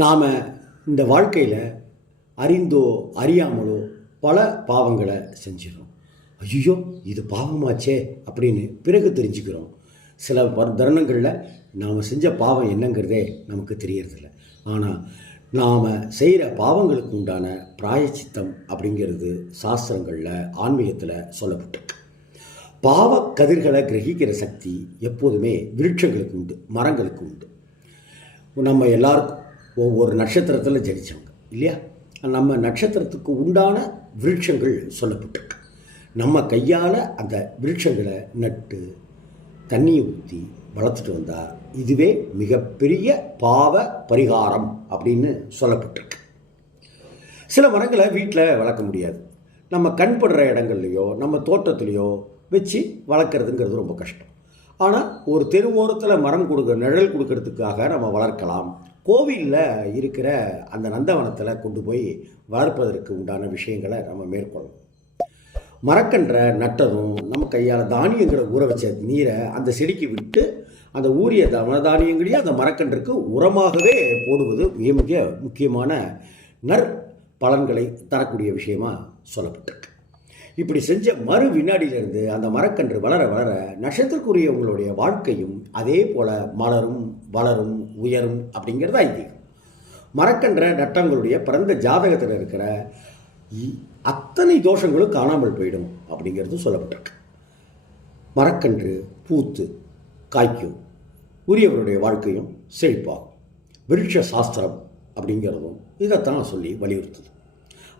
நாம் இந்த வாழ்க்கையில் அறிந்தோ அறியாமலோ பல பாவங்களை செஞ்சிடும் ஐயோ இது பாவமாச்சே அப்படின்னு பிறகு தெரிஞ்சுக்கிறோம். சில தருணங்களில் நாம் செஞ்ச பாவம் என்னங்கிறதே நமக்கு தெரியறதில்ல. ஆனால் நாம் செய்கிற பாவங்களுக்கு உண்டான பிராயச்சித்தம் அப்படிங்கிறது சாஸ்திரங்களில் ஆன்மீகத்தில் சொல்லப்பட்டிருக்கு. பாவ கதிர்களை கிரகிக்கிற சக்தி எப்போதுமே விருட்சங்களுக்கு உண்டு மரங்களுக்கு உண்டு. நம்ம எல்லாருக்கும் ஒவ்வொரு நட்சத்திரத்தில் ஜனிச்சவங்க இல்லையா? நம்ம நட்சத்திரத்துக்கு உண்டான விருட்சங்கள் சொல்லப்பட்டிருக்கு. நம்ம கையால் அந்த விருட்சங்களை நட்டு தண்ணியை ஊற்றி வளர்த்துட்டு வந்தால் இதுவே மிகப்பெரிய பாவ பரிகாரம் அப்படின்னு சொல்லப்பட்டிருக்கு. சில மரங்களை வீட்டில் வளர்க்க முடியாது. நம்ம கண்படுற இடங்கள்லையோ நம்ம தோட்டத்துலேயோ வச்சு வளர்க்குறதுங்கிறது ரொம்ப கஷ்டம். ஆனால் ஒரு தெருவோரத்தில் மரம் கொடுக்க நிழல் கொடுக்கறதுக்காக நம்ம வளர்க்கலாம். கோவிலில் இருக்கிற அந்த நந்தவனத்தில் கொண்டு போய் வளர்ப்பதற்கு உண்டான விஷயங்களை நம்ம மேற்கொள்ளணும். மரக்கன்ற நட்டதும் நம்ம கையால் தானியங்களை ஊற வச்ச நீரை அந்த செடிக்கு விட்டு அந்த ஊரிய தானியங்களையும் அந்த மரக்கன்றுக்கு உரமாகவே போடுவது மிக மிக முக்கியமான நற் பலன்களை தரக்கூடிய விஷயமா சொல்லப்பட்டிருக்கு. இப்படி செஞ்ச மறு வினாடியிலிருந்து அந்த மரக்கன்று வளர வளர நட்சத்திரக்குரியவங்களுடைய வாழ்க்கையும் அதே போல மலரும் வளரும் உயரும் அப்படிங்கிறது ஐதீகம். மரக்கன்ற நட்டங்களுடைய பிறந்த ஜாதகத்தில் இருக்கிற இ- அத்தனை தோஷங்களும் காணாமல் போயிடும் அப்படிங்கிறது சொல்லப்பட்டிருக்கு. மரக்கன்று பூத்து காய்க்கும் உரியவருடைய வாழ்க்கையும் செழிப்பாகும். விருட்ச சாஸ்திரம் அப்படிங்கிறதும் இதைத்தான் சொல்லி வலியுறுத்துது.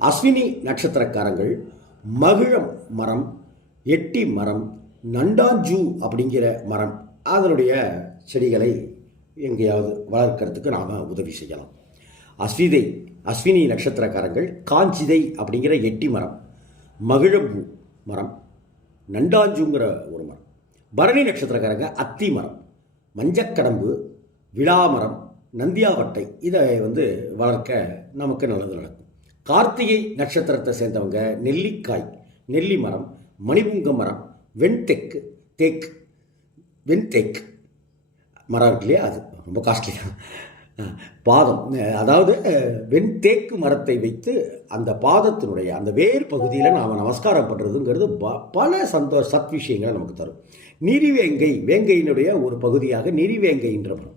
அஸ்வினி நட்சத்திரக்காரங்கள் மகிழம் மரம் எட்டி மரம் நண்டாஞ்சூ அப்படிங்கிற மரம். அதனுடைய செடிகளை எங்கேயாவது வளர்க்கறதுக்கு நாம் உதவி செய்யலாம். அஸ்விதை அஸ்வினி நட்சத்திரக்காரங்கள் காஞ்சிதை அப்படிங்கிற எட்டி மரம் மகிழம்பூ மரம் நண்டாஞ்சுங்கிற ஒரு மரம். பரணி நட்சத்திரக்காரங்க அத்தி மரம் மஞ்சக்கடம்பு விழாமரம் நந்தியாவட்டை இதை வந்து வளர்க்க நமக்கு நல்லது நடக்கும். கார்த்திகை நட்சத்திரத்தை சேர்ந்தவங்க நெல்லிக்காய் நெல்லி மரம் மணிபுங்க மரம் வெண்தெக்கு தேக்கு வெண்தேக்கு மரம் இருக்கு இல்லையா? அது ரொம்ப காஸ்ட்லி தான். பாதம். அதாவது வெண்தேக்கு மரத்தை வைத்து அந்த பாதத்தினுடைய அந்த வேர் பகுதியில் நாம் நமஸ்காரம் பண்ணுறதுங்கிறது ப- பல சந்தோஷ சத் விஷயங்களை நமக்கு தரும். நீரிவேங்கை வேங்கையினுடைய ஒரு பகுதியாக நீரிவேங்கைன்ற மரம்.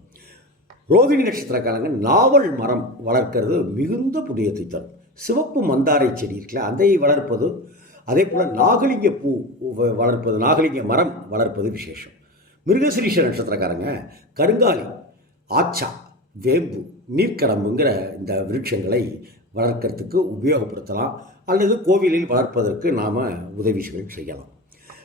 ரோகிணி நட்சத்திரக்காரங்க நாவல் மரம் வளர்க்கிறது மிகுந்த புதியத்தை தரும். சிவப்பு மந்தாரை செடி இருக்குல்ல அதை வளர்ப்பது அதே போல் நாகலிங்க பூ வ- வளர்ப்பது நாகலிங்க மரம் வளர்ப்பது விசேஷம். மிருகசிரீஷ நட்சத்திரக்காரங்க கருங்காலி ஆச்சா வேம்பு நீர்க்கடம்புங்கிற இந்த விருட்சங்களை வளர்க்கறதுக்கு உபயோகப்படுத்தலாம். அல்லது கோவிலில் வளர்ப்பதற்கு நாம் உதவிகள் செய்யலாம்.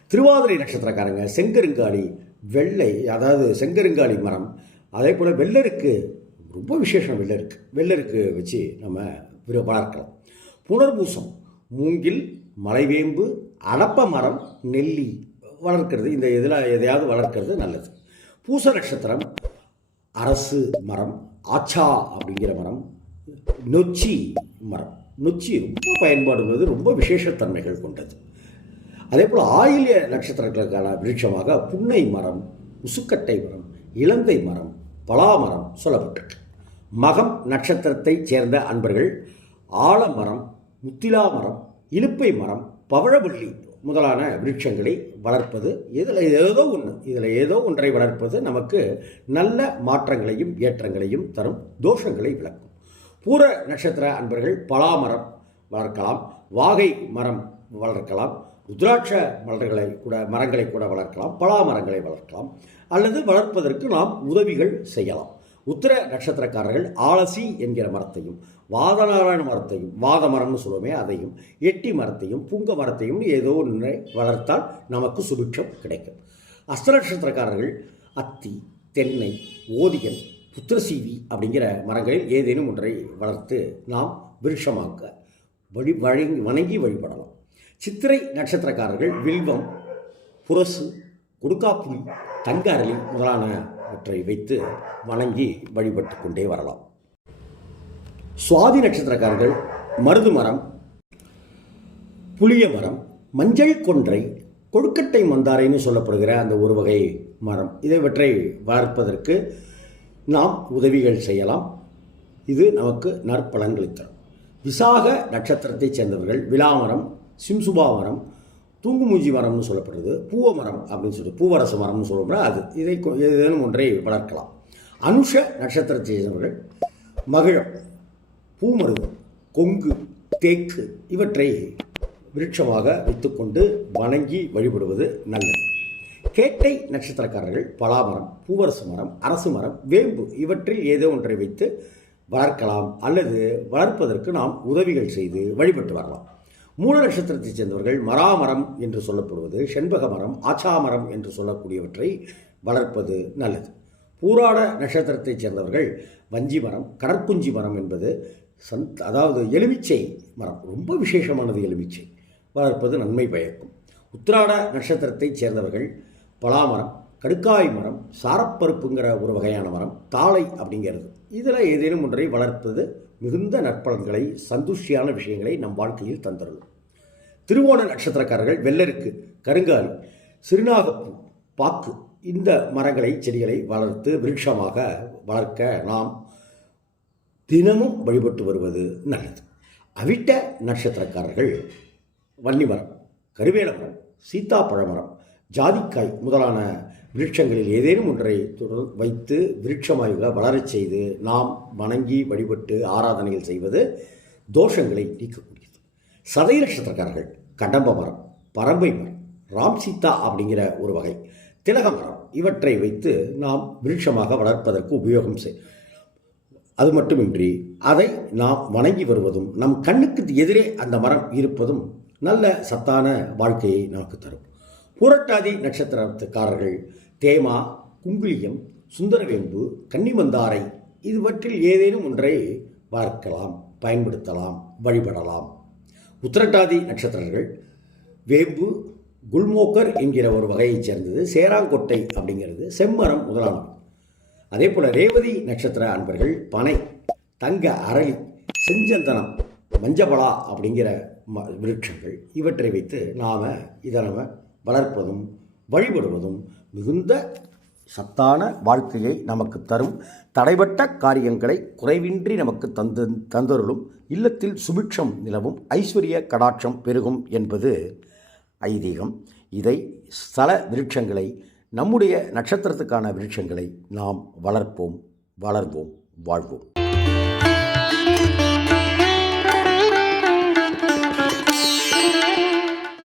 திருவாதிரை நட்சத்திரக்காரங்க செங்கருங்காலி வெள்ளை அதாவது செங்கருங்காலி மரம். அதே போல் வெள்ளருக்கு ரொம்ப விசேஷம் வெள்ளருக்கு. வெள்ளருக்கு வச்சு நம்ம வளர்க்கலாம். புனர்பூசம் மூங்கில் மலைவேம்பு அடப்ப மரம் நெல்லி வளர்க்கிறது. இந்த இதில் எதையாவது வளர்க்கிறது நல்லது. பூச நட்சத்திரம் அரசு மரம் ஆச்சா அப்படிங்கிற மரம் நொச்சி மரம். நொச்சி ரொம்ப பயன்பாடுங்கிறது ரொம்ப விசேஷத்தன்மைகள் கொண்டது. அதே போல் ஆயில்ய நட்சத்திரங்களுக்கான விருட்சமாக புன்னை மரம் உசுக்கட்டை மரம் இலந்தை மரம் பலாமரம் சொல்லப்பட்டிருக்கு. மகம் நட்சத்திரத்தைச் சேர்ந்த அன்பர்கள் ஆலமரம் முத்திலா மரம் இலுப்பை மரம் பவழவள்ளி முதலான விருட்சங்களை வளர்ப்பது. இதில் ஏதோ ஒன்று இதில் ஏதோ ஒன்றை வளர்ப்பது நமக்கு நல்ல மாற்றங்களையும் ஏற்றங்களையும் தரும் தோஷங்களை விளக்கும். பூர நட்சத்திர அன்பர்கள் பலாமரம் வளர்க்கலாம் வாகை மரம் வளர்க்கலாம் ருத்ராட்ச மலர்களை கூட மரங்களை கூட வளர்க்கலாம் பலா மரங்களை வளர்க்கலாம் அல்லது வளர்ப்பதற்கு நாம் உதவிகள் செய்யலாம். உத்தர நட்சத்திரக்காரர்கள் ஆலசி என்கிற மரத்தையும் வாதநாராயண மரத்தையும் வாத மரம்னு சொல்லுவோமே அதையும் எட்டி மரத்தையும் புங்க மரத்தையும் ஏதோ ஒன்றை வளர்த்தால் நமக்கு சுபிட்சம் கிடைக்கும். அஸ்த நட்சத்திரக்காரர்கள் அத்தி தென்னை ஓதியன் புத்திரசீவி அப்படிங்கிற மரங்களில் ஏதேனும் ஒன்றை வளர்த்து நாம் விருஷமாக்க வழி வழங்கி வணங்கி வழிபடலாம். சித்திரை நட்சத்திரக்காரர்கள் வில்வம் புரசு கொடுக்காப்புளி தங்க அரளி முதலானவற்றை வைத்து வணங்கி வழிபட்டு கொண்டே வரலாம். சுவாதி நட்சத்திரக்காரர்கள் மருது மரம் புளிய மரம் மஞ்சள் கொன்றை கொழுக்கட்டை மந்தாரைன்னு சொல்லப்படுகிற அந்த ஒரு வகை மரம். இதைவற்றை வளர்ப்பதற்கு நாம் உதவிகள் செய்யலாம். இது நமக்கு நற்பலன்களை தரும். விசாக நட்சத்திரத்தைச் சேர்ந்தவர்கள் விலாமரம் சிம்சுபா மரம் தூங்குமூஞ்சி மரம்னு சொல்லப்படுது. பூவ மரம் அப்படின்னு சொல்லிட்டு பூவரச மரம்னு சொல்லுவோம்னா அது. இதை ஏதேனும் ஒன்றை வளர்க்கலாம். அனுஷ நட்சத்திரத்தை சேர்ந்தவர்கள் மகிழம். பூமருதம் கொங்கு தேக்கு இவற்றை விருட்சமாக வைத்துக்கொண்டு வணங்கி வழிபடுவது நல்லது. கேட்டை நட்சத்திரக்காரர்கள் பலாமரம் பூவரசு மரம் அரசு மரம் வேம்பு இவற்றில் ஏதோ ஒன்றை வைத்து வளர்க்கலாம் அல்லது வளர்ப்பதற்கு நாம் உதவிகள் செய்து வழிபட்டு வரலாம். மூல நட்சத்திரத்தைச் சேர்ந்தவர்கள் மராமரம் என்று சொல்லப்படுவது செண்பக மரம் ஆச்சா மரம் என்று சொல்லக்கூடியவற்றை வளர்ப்பது நல்லது. பூராட நட்சத்திரத்தைச் சேர்ந்தவர்கள் வஞ்சி மரம் கடற்குஞ்சி மரம் என்பது சந்த் அதாவது எலுமிச்சை மரம். ரொம்ப விசேஷமானது எலுமிச்சை. வளர்ப்பது நன்மை பயக்கும். உத்திராட நட்சத்திரத்தைச் சேர்ந்தவர்கள் பலாமரம் கடுக்காய் மரம் சாரப்பருப்புங்கிற ஒரு வகையான மரம் தாளை அப்படிங்கிறது. இதில் ஏதேனும் ஒன்றை வளர்ப்பது மிகுந்த நற்பலன்களை சந்துஷ்டியான விஷயங்களை நம் வாழ்க்கையில் தந்துள்ளோம் திருவோண நட்சத்திரக்காரர்கள் வெள்ளருக்கு கருங்காலி சிறுநாகப்பூ பாக்கு இந்த மரங்களை செடிகளை வளர்த்து விருட்சமாக வளர்க்க நாம் தினமும் வழிபட்டு வருவது நல்லது. அவிட்ட நட்சத்திரக்காரர்கள் வன்னிமரம் கருவேல மரம் சீத்தாப்பழ மரம் ஜாதிக்காய் முதலான விருட்சங்களில் ஏதேனும் ஒன்றை தொடர் வைத்து விருட்சமாக வளரச் செய்து நாம் வணங்கி வழிபட்டு ஆராதனைகள் செய்வது தோஷங்களை நீக்கக்கூடியது. சதை நட்சத்திரக்காரர்கள் கடம்ப மரம் பரம்பை மரம் ராம் சீதா அப்படிங்கிற ஒரு வகை திலக மரம் இவற்றை வைத்து நாம் விருட்சமாக வளர்ப்பதற்கு உபயோகம் செய் அது மட்டுமின்றி அதை நாம் வணங்கி வருவதும் நம் கண்ணுக்கு எதிரே அந்த மரம் இருப்பதும் நல்ல சத்தான வாழ்க்கையை நமக்கு தரும். புரட்டாதி நட்சத்திரத்துக்காரர்கள் தேமா குங்குளியம் சுந்தரவேம்பு கன்னிமந்தாரை இதுவற்றில் ஏதேனும் ஒன்றை பார்க்கலாம் பயன்படுத்தலாம் வழிபடலாம். உத்திரட்டாதி நட்சத்திரர்கள் வேம்பு குல்மோக்கர் என்கிற ஒரு வகையைச் சேர்ந்தது சேராங்கொட்டை அப்படிங்கிறது செம்மரம் முதலானவை. அதே போல் ரேவதி நட்சத்திர அன்பர்கள் பனை தங்க அரளி செஞ்சந்தனம் மஞ்சபலா அப்படிங்கிற ம விருட்சங்கள் இவற்றை வைத்து நாம் இதை நம்ம வளர்ப்பதும் வழிபடுவதும் மிகுந்த சத்தான வாழ்க்கையை நமக்கு தரும் தடைபட்ட காரியங்களை குறைவின்றி நமக்கு தந்து தந்தருளும் இல்லத்தில் சுபிட்சம் நிலவும் ஐஸ்வர்ய கடாட்சம் பெருகும் என்பது ஐதீகம். இதை ஸ்தல விருட்சங்களை நம்முடைய நட்சத்திரத்துக்கான விருட்சங்களை நாம் வளர்ப்போம் வளர்வோம் வாழ்வோம்.